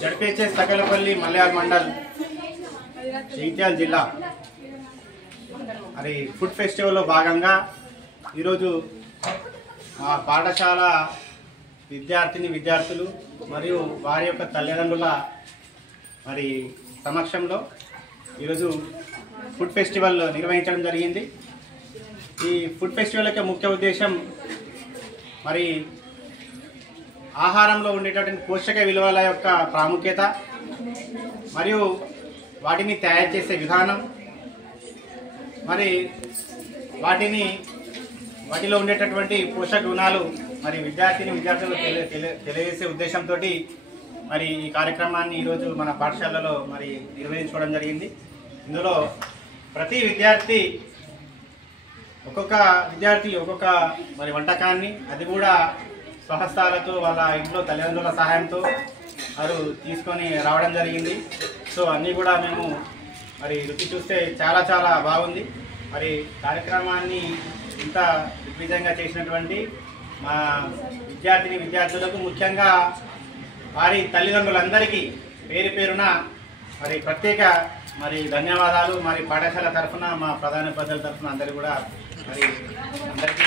ZPHS తకలపల్లి Malyala mandal Jagtial జిల్లా మరి food ఫెస్టివల్లో భాగంగా ఈరోజు మా పాఠశాల విద్యార్థులు మరియు వారి యొక్క తల్లిదండ్రుల మరి సమక్షంలో ఈరోజు ఫుడ్ ఫెస్టివల్ నిర్వహించడం జరిగింది. ఈ ఫుడ్ ఫెస్టివల్ యొక్క ముఖ్య ఉద్దేశం మరి ఆహారంలో ఉండేటటువంటి పోషక విలువల యొక్క ప్రాముఖ్యత మరియు వాటిని తయారు చేసే విధానం, మరి వాటిలో ఉండేటటువంటి పోషక గుణాలు మరి విద్యార్థులకు తెలియజేసే ఉద్దేశంతో మరి ఈ కార్యక్రమాన్ని ఈరోజు మన పాఠశాలలో మరి నిర్వహించుకోవడం జరిగింది. ఇందులో ప్రతి విద్యార్థి ఒక్కొక్క మరి వంటకాన్ని, అది కూడా స్వహస్తాలతో వాళ్ళ ఇంట్లో తల్లిదండ్రుల సహాయంతో వారు తీసుకొని రావడం జరిగింది. సో అన్నీ కూడా మేము మరి రుచి చూస్తే చాలా చాలా బాగుంది. మరి కార్యక్రమాన్ని ఇంత దిగ్విజయంగా చేసినటువంటి మా విద్యార్థులకు, ముఖ్యంగా వారి తల్లిదండ్రులందరికీ పేరు పేరున మరి ప్రత్యేక మరి ధన్యవాదాలు. మరి పాఠశాల తరఫున, మా ప్రధాన ఉపాధ్యాయుల తరఫున అందరికీ కూడా మరి అందరికీ